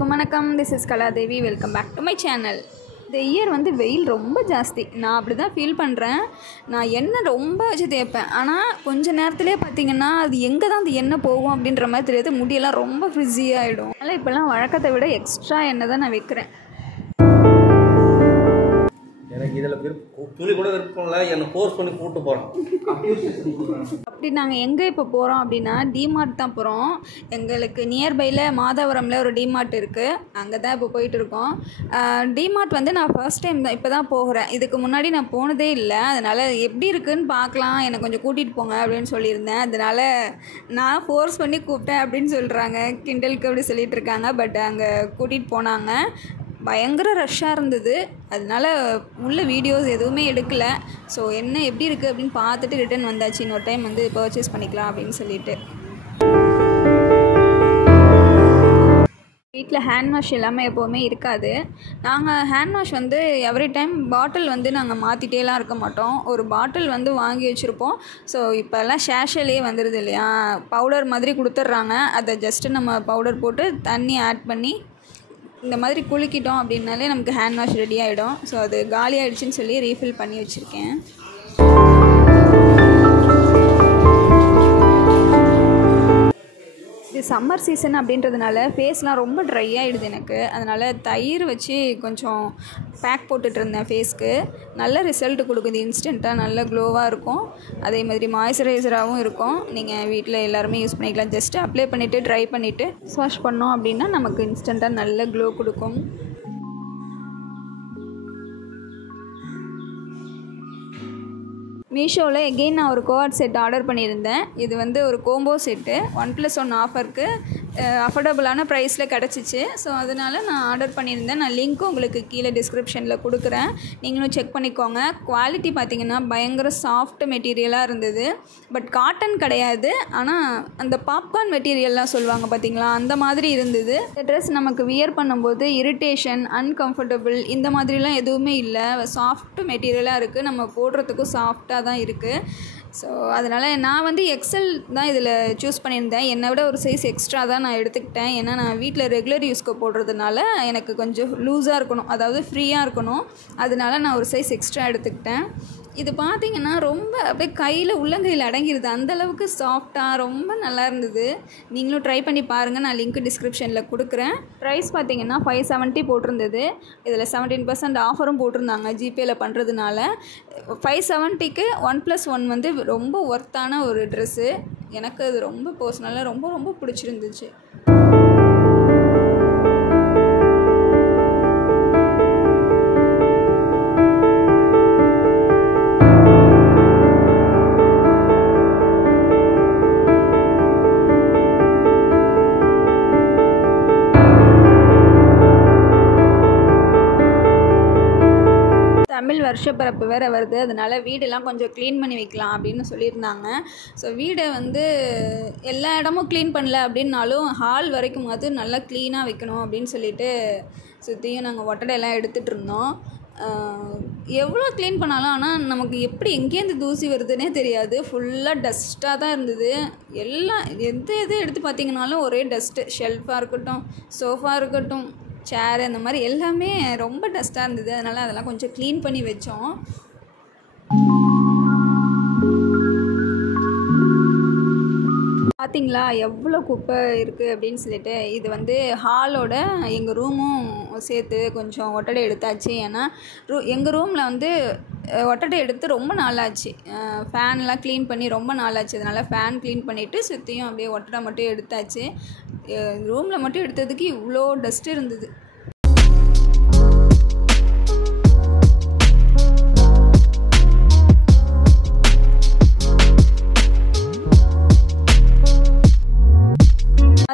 எல்லாருக்கும் வணக்கம். This is Kaladevi. Welcome back to my channel. இந்த இயர் வந்து வெயில் ரொம்ப ஜாஸ்தி. நான் அப்படி தான் ஃபீல் பண்ணுறேன். நான் எண்ணெய் ரொம்ப வச்சு தேய்ப்பேன், ஆனால் கொஞ்சம் நேரத்துலேயே பார்த்திங்கன்னா அது எங்கே தான் அந்த எண்ணெய் போகும் அப்படின்ற மாதிரி தெரியாது. முடியெல்லாம் ரொம்ப ஃப்ரிஸியாகிடும். அதனால் இப்போல்லாம் வழக்கத்தை விட எக்ஸ்ட்ரா எண்ணெய் தான் நான் வைக்கிறேன். எனக்கு இதில் துளி கூட விருப்பம்ல, என்னை ஃபோர்ஸ் பண்ணி கூப்பிட்டு போகிறோம். அப்படி நாங்கள் எங்கே இப்போ போகிறோம் அப்படின்னா டிமார்ட் தான் போகிறோம். எங்களுக்கு நியர்பையில் மாதவரமில் ஒரு டிமார்ட் இருக்குது, அங்கே தான் இப்போ போயிட்டுருக்கோம். டிமார்ட் வந்து நான் ஃபர்ஸ்ட் டைம் தான் இப்போ தான் போகிறேன். இதுக்கு முன்னாடி நான் போனதே இல்லை. அதனால் எப்படி இருக்குதுன்னு பார்க்கலாம், என்னை கொஞ்சம் கூட்டிகிட்டு போங்க அப்படின்னு சொல்லியிருந்தேன். அதனால் நான் ஃபோர்ஸ் பண்ணி கூப்பிட்டேன் அப்படின்னு சொல்கிறாங்க, கிண்டலுக்கு அப்படி சொல்லிகிட்டு இருக்காங்க. பட் அங்கே கூட்டிகிட்டு போனாங்க. பயங்கர ரஷ்ஷாக இருந்தது. அதனால் உள்ள வீடியோஸ் எதுவுமே எடுக்கலை. ஸோ என்ன எப்படி இருக்குது அப்படின்னு பார்த்துட்டு ரிட்டன் வந்தாச்சு. இன்னொரு டைம் வந்து பர்ச்சேஸ் பண்ணிக்கலாம் அப்படின்னு சொல்லிட்டு. வீட்டில் ஹேண்ட் வாஷ் எல்லாமே எப்போவுமே இருக்காது. நாங்கள் ஹேண்ட் வாஷ் வந்து எவ்ரி டைம் பாட்டில் வந்து நாங்கள் மாற்றிட்டேலாம் இருக்க மாட்டோம். ஒரு பாட்டில் வந்து வாங்கி வச்சுருப்போம். ஸோ இப்போல்லாம் ஷேஷல்லே வந்துடுது இல்லையா, பவுடர் மாதிரி கொடுத்துட்றாங்க. அதை ஜஸ்ட்டு நம்ம பவுடர் போட்டு தண்ணி ஆட் பண்ணி இந்த மாதிரி குளிக்கிட்டோம் அப்படின்னாலே நமக்கு ஹேண்ட் வாஷ் ரெடி ஆகிடும். ஸோ அது காலி ஆகிடுச்சின்னு சொல்லி ரீஃபில் பண்ணி வச்சுருக்கேன். இது சம்மர் சீசன் அப்படின்றதுனால ஃபேஸ்லாம் ரொம்ப ட்ரை ஆகிடுது எனக்கு. அதனால் தயிர் வச்சு கொஞ்சம் பேக் போட்டுட்டு இருந்தேன் ஃபேஸ்க்கு. நல்ல ரிசல்ட் கொடுக்குது. இன்ஸ்டண்ட்டாக நல்ல க்ளோவாக இருக்கும். அதே மாதிரி மாய்ஸ்சரைசராகவும் இருக்கும். நீங்கள் வீட்டில் எல்லாருமே யூஸ் பண்ணிக்கலாம். ஜஸ்ட்டு அப்ளை பண்ணிவிட்டு ட்ரை பண்ணிவிட்டு வாஷ் பண்ணோம் அப்படின்னா நமக்கு இன்ஸ்டண்ட்டாக நல்ல க்ளோ கொடுக்கும். மீஷோவில் எகெயின் நான் ஒரு கோஆர்ட் செட் ஆர்டர் பண்ணியிருந்தேன். இது வந்து ஒரு கோம்போ செட்டு 1+1 ஆஃபருக்கு அஃபோர்டபுளான ப்ரைஸில் கிடச்சிச்சு. ஸோ அதனால் நான் ஆர்டர் பண்ணியிருந்தேன். நான் லிங்க்கும் உங்களுக்கு கீழே டிஸ்கிரிப்ஷனில் கொடுக்குறேன், நீங்களும் செக் பண்ணிக்கோங்க. குவாலிட்டி பார்த்திங்கன்னா பயங்கர சாஃப்ட் மெட்டீரியலாக இருந்தது. பட் காட்டன் கிடையாது, ஆனால் அந்த பாப்கார்ன் மெட்டீரியல்லாம் சொல்லுவாங்க பார்த்திங்களா, அந்த மாதிரி இருந்தது. இந்த ட்ரெஸ் நமக்கு வியர் பண்ணும்போது இரிட்டேஷன், அன்கம்ஃபர்டபுள் இந்த மாதிரிலாம் எதுவுமே இல்லை. சாஃப்ட் மெட்டீரியலாக இருக்குது. நம்ம போடுறதுக்கும் சாஃப்டாக தான் இருக்குது. ஸோ அதனால் நான் வந்து எக்ஸல் தான் இதில் சூஸ் பண்ணியிருந்தேன். என்னை விட ஒரு சைஸ் எக்ஸ்ட்ரா தான் நான் எடுத்துக்கிட்டேன். ஏன்னா நான் வீட்டில் ரெகுலர் யூஸ்க்கு போடுறதுனால எனக்கு கொஞ்சம் லூஸாக இருக்கணும், அதாவது ஃப்ரீயாக இருக்கணும். அதனால நான் ஒரு சைஸ் எக்ஸ்ட்ரா எடுத்துக்கிட்டேன். இது பார்த்திங்கன்னா ரொம்ப அப்படியே கையில் உள்ளங்கையில் அடங்கிடுது. அந்தளவுக்கு சாஃப்டாக ரொம்ப நல்லா இருந்தது. நீங்களும் ட்ரை பண்ணி பாருங்கள். நான் லிங்க் டிஸ்கிரிப்ஷனில் கொடுக்குறேன். ப்ரைஸ் பார்த்திங்கன்னா 570 போட்டிருந்தது. இதில் 17% ஆஃபரும் போட்டிருந்தாங்க ஜிபேயில் பண்ணுறதுனால. 570க்கு 1+1 வந்து ரொம்ப ஒர்த்தான ஒரு ட்ரெஸ்ஸு. எனக்கு அது ரொம்ப பர்சனலாக ரொம்ப ரொம்ப பிடிச்சிருந்துச்சு. தமிழ் வருஷப்பிறப்பு வேறு வருது. அதனால் வீடெல்லாம் கொஞ்சம் க்ளீன் பண்ணி வைக்கலாம் அப்படின்னு சொல்லியிருந்தாங்க. ஸோ வீடை வந்து எல்லா இடமும் க்ளீன் பண்ணல அப்படின்னாலும் ஹால் வரைக்கும் அது நல்லா க்ளீனாக வைக்கணும் அப்படின்னு சொல்லிட்டு சுற்றியும் நாங்கள் ஒட்டடையெல்லாம் எடுத்துகிட்டு இருந்தோம். எவ்வளோ க்ளீன் பண்ணாலும் ஆனால் நமக்கு எப்படி எங்கேருந்து தூசி வருதுன்னே தெரியாது. ஃபுல்லாக டஸ்ட்டாக தான் இருந்தது. எல்லாம் எது எடுத்து பார்த்திங்கனாலும் ஒரே டஸ்ட்டு. ஷெல்ஃபாக இருக்கட்டும், சோஃபா இருக்கட்டும், சேர், அந்த மாதிரி எல்லாமே ரொம்ப டஸ்ட்டாக இருந்தது. அதனால் அதெல்லாம் கொஞ்சம் க்ளீன் பண்ணி வச்சோம். பார்த்திங்களா எவ்வளோ குப்பை இருக்குது அப்படின்னு சொல்லிட்டு. இது வந்து ஹாலோட எங்கள் ரூமும் சேர்த்து கொஞ்சம் ஒட்டடை எடுத்தாச்சு. ஏன்னா எங்கள் ரூமில் வந்து ஒட்டடை எடுத்து ரொம்ப நாளாச்சு. ஃபேன்லாம் க்ளீன் பண்ணி ரொம்ப நாளாச்சு. அதனால் ஃபேன் க்ளீன் பண்ணிவிட்டு சுற்றியும் அப்படியே ஒட்டடை மட்டும் எடுத்தாச்சு. ரூமில் மட்டும் எடுத்ததுக்கு இவ்வளோ டஸ்ட் இருந்தது.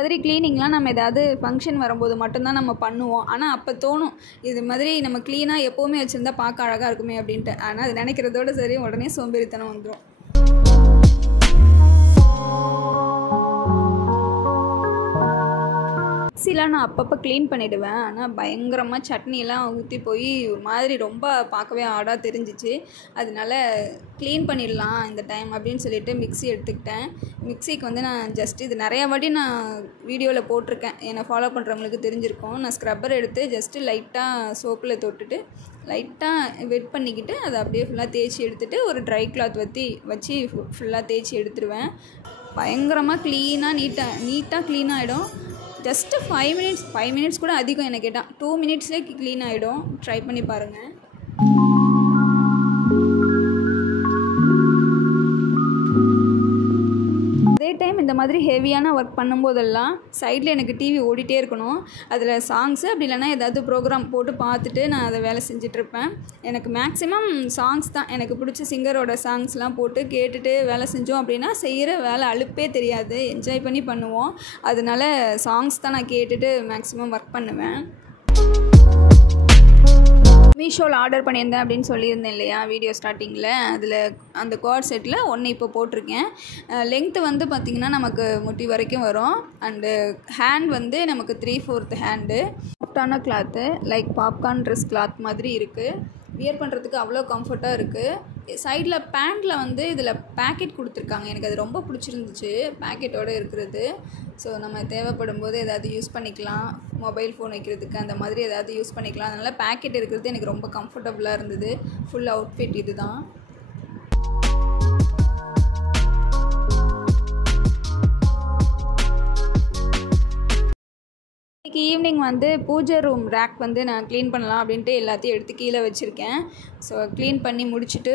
மாதிரி க்ளீனிங்லாம் நம்ம ஏதாவது ஃபங்க்ஷன் வரும்போது மட்டும்தான் நம்ம பண்ணுவோம். ஆனால் அப்போ தோணும் இது மாதிரி நம்ம க்ளீனாக எப்போவுமே வச்சுருந்தா பார்க்க அழகாக இருக்குமே அப்படின்ட்டு. ஆனால் அது நினைக்கிறதோட சரி உடனே சோம்பேறித்தனம் வந்துடும். மிக்ஸிலாம் நான் அப்பப்போ க்ளீன் பண்ணிவிடுவேன். ஆனால் பயங்கரமாக சட்னியெல்லாம் ஊற்றி போய் ஒரு மாதிரி ரொம்ப பார்க்கவே ஆடாக தெரிஞ்சிச்சு. அதனால க்ளீன் பண்ணிடலாம் இந்த டைம் அப்படின்னு சொல்லிட்டு மிக்ஸி எடுத்துக்கிட்டேன். மிக்ஸிக்கு வந்து நான் ஜஸ்ட் இது நிறையா வாட்டி நான் வீடியோவில் போட்டிருக்கேன், என்னை ஃபாலோ பண்ணுறவங்களுக்கு தெரிஞ்சிருக்கும். நான் ஸ்க்ரப்பர் எடுத்து ஜஸ்ட்டு லைட்டாக சோப்பில் தொட்டுட்டு லைட்டாக வெட் பண்ணிக்கிட்டு அதை அப்படியே ஃபுல்லாக தேய்ச்சி எடுத்துகிட்டு ஒரு ட்ரை கிளாத் வச்சு ஃபுல்லாக தேய்ச்சி எடுத்துருவேன். பயங்கரமாக நீட்டாக க்ளீன் ஆகிடும். ஜஸ்ட்டு 5 மினிட்ஸ் கூட அதிகம் என்ன கேட்டால் 2 மினிட்ஸ்லேயே க்ளீன் ஆகிடும். ட்ரை பண்ணி பாருங்கள். அதே டைம் இந்த மாதிரி ஹெவியான ஒர்க் பண்ணும்போதெல்லாம் சைடில் எனக்கு டிவி ஓடிட்டே இருக்கணும். அதில் சாங்ஸு அப்படி இல்லைனா ஏதாவது ப்ரோக்ராம் போட்டு பார்த்துட்டு நான் அதை வேலை செஞ்சிட்ருப்பேன். எனக்கு மேக்ஸிமம் சாங்ஸ் தான், எனக்கு பிடிச்ச சிங்கரோட சாங்ஸ்லாம் போட்டு கேட்டுட்டு வேலை செஞ்சோம் அப்படின்னா செய்கிற வேலை அலுப்பே தெரியாது, என்ஜாய் பண்ணி பண்ணுவோம். அதனால சாங்ஸ் தான் நான் கேட்டுட்டு மேக்ஸிமம் ஒர்க் பண்ணுவேன். மீஷோவில் ஆர்டர் பண்ணியிருந்தேன் அப்படின்னு சொல்லியிருந்தேன் இல்லையா வீடியோ ஸ்டார்டிங்கில். அதில் அந்த குவாட் செட்டில் 1 இப்போ போட்டிருக்கேன். லெங்க்த்து வந்து பார்த்திங்கன்னா நமக்கு முட்டி வரைக்கும் வரும். அண்டு ஹேண்ட் வந்து நமக்கு 3/4 ஹேண்டு. சாஃப்டான cloth, like popcorn dress cloth மாதிரி இருக்குது. வியர் பண்ணுறதுக்கு அவ்வளோ கம்ஃபர்ட்டாக இருக்குது. சைடில் பேண்ட்டில் வந்து இதில் பேக்கெட் கொடுத்துருக்காங்க. எனக்கு அது ரொம்ப பிடிச்சிருந்துச்சு பேக்கெட்டோடு இருக்கிறது. ஸோ நம்ம தேவைப்படும் போது ஏதாவது யூஸ் பண்ணிக்கலாம், மொபைல் ஃபோன் வைக்கிறதுக்கு அந்த மாதிரி ஏதாவது யூஸ் பண்ணிக்கலாம். அதனால் பேக்கெட் இருக்கிறது எனக்கு ரொம்ப கம்ஃபர்டபுளாக இருந்தது. ஃபுல் அவுட்ஃபிட் இது தான். இன்றைக்கி ஈவினிங் வந்து பூஜை ரூம் ரேக் வந்து நான் க்ளீன் பண்ணலாம் அப்படின்ட்டு எல்லாத்தையும் எடுத்து கீழே வச்சுருக்கேன். ஸோ க்ளீன் பண்ணி முடிச்சுட்டு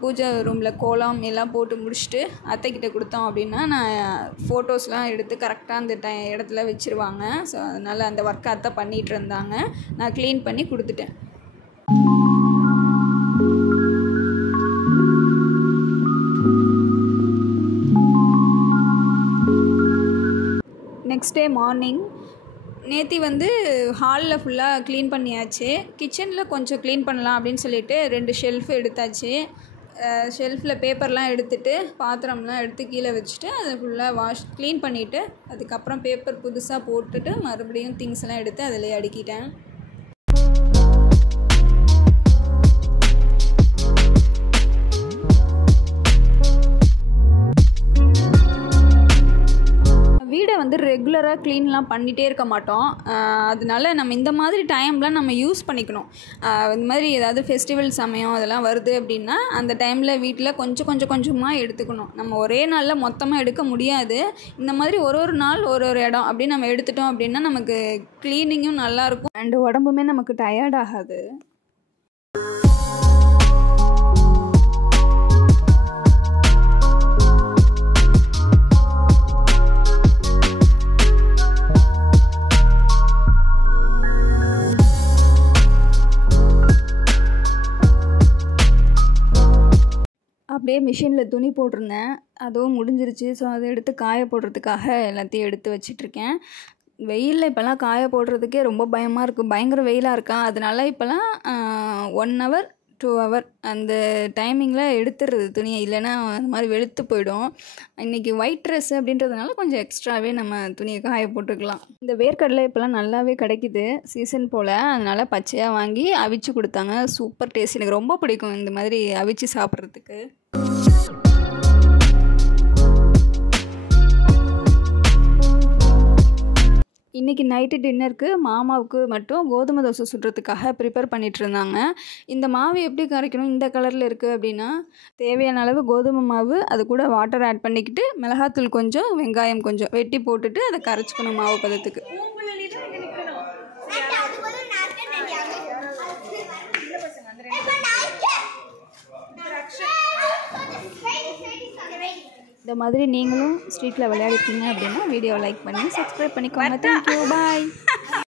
பூஜை ரூமில் கோலம் எல்லாம் போட்டு முடிச்சுட்டு அத்தைக்கிட்ட கொடுத்தோம் அப்படின்னா நான் ஃபோட்டோஸ்லாம் எடுத்து கரெக்டாக அந்த இடத்துல வச்சுருவாங்க. ஸோ அதனால் அந்த ஒர்க்கை அத்தை பண்ணிகிட்டு இருந்தாங்க. நான் க்ளீன் பண்ணி கொடுத்துட்டேன். நெக்ஸ்ட் டே மார்னிங் நேற்று வந்து ஹாலில் ஃபுல்லாக க்ளீன் பண்ணியாச்சு. கிச்சனில் கொஞ்சம் க்ளீன் பண்ணலாம் அப்படின்னு சொல்லிட்டு 2 ஷெல்ஃப் எடுத்தாச்சு. ஷெல்ஃபில் பேப்பர்லாம் எடுத்துகிட்டு பாத்திரம்லாம் எடுத்து கீழே வச்சுட்டு அதை ஃபுல்லாக க்ளீன் பண்ணிவிட்டு அதுக்கப்புறம் பேப்பர் புதுசாக போட்டுட்டு மறுபடியும் திங்ஸ் எல்லாம் எடுத்து அதிலே அடுக்கிட்டேன். வீடை வந்து ரெகுலராக க்ளீன்லாம் பண்ணிகிட்டே இருக்க மாட்டோம். அதனால நம்ம இந்த மாதிரி டைம்லாம் நம்ம யூஸ் பண்ணிக்கணும். இந்த மாதிரி ஏதாவது ஃபெஸ்டிவல் சமயம் அதெல்லாம் வருது அப்படின்னா அந்த டைமில் வீட்டில் கொஞ்சமாக எடுத்துக்கணும். நம்ம ஒரே நாளில் மொத்தமாக எடுக்க முடியாது. இந்த மாதிரி ஒரு நாள் ஒரு இடம் அப்படின்னு நம்ம எடுத்துட்டோம் அப்படின்னா நமக்கு க்ளீனிங்கும் நல்லாயிருக்கும் அண்டு உடம்புமே நமக்கு டயர்ட் ஆகாது. அப்படியே மிஷினில் துணி போட்டிருந்தேன், அதுவும் முடிஞ்சிருச்சு. ஸோ அதை எடுத்து காய போடுறதுக்காக எல்லாத்தையும் எடுத்து வச்சிட்ருக்கேன். வெயிலில் இப்போல்லாம் காய போடுறதுக்கே ரொம்ப பயமாக இருக்குது. பயங்கர வெயிலாக இருக்கா, அதனால இப்போல்லாம் 1 hour 2 hour அந்த டைமிங்கில் எடுத்துடுறது துணியை, இல்லைன்னா அந்த மாதிரி வெளுத்து போயிடும். இன்றைக்கி ஒயிட் ட்ரெஸ் அப்படின்றதுனால கொஞ்சம் எக்ஸ்ட்ராவே நம்ம துணியை காய போட்டுக்கலாம். இந்த வேர்க்கடலை இப்போல்லாம் நல்லாவே கிடைக்கிது சீசன் போல். அதனால் பச்சையாக வாங்கி அவிச்சு கொடுத்தாங்க. சூப்பர் டேஸ்ட், எனக்கு ரொம்ப பிடிக்கும் இந்த மாதிரி அவிச்சு சாப்பிட்றதுக்கு. இன்றைக்கி நைட்டு டின்னருக்கு மாமாவுக்கு மட்டும் கோதுமை தோசை சுடுறதுக்காக ப்ரிப்பேர் பண்ணிகிட்டு இருந்தாங்க. இந்த மாவு எப்படி கரைக்கணும், இந்த கலரில் இருக்குது அப்படின்னா தேவையான அளவு கோதுமை மாவு, அது கூட வாட்டர் ஆட் பண்ணிக்கிட்டு மிளகாத்தூள் கொஞ்சம் வெங்காயம் கொஞ்சம் வெட்டி போட்டுட்டு அதை கரைச்சிக்கணும் மாவு பதத்துக்கு. இந்த மாதிரி நீங்களும் ஸ்ட்ரீட்டில் விளையாடிட்டீங்க அப்படின்னா வீடியோ லைக் பண்ணி சப்ஸ்கிரைப் பண்ணிக்கோங்க. தேங்க்யூ, பாய்.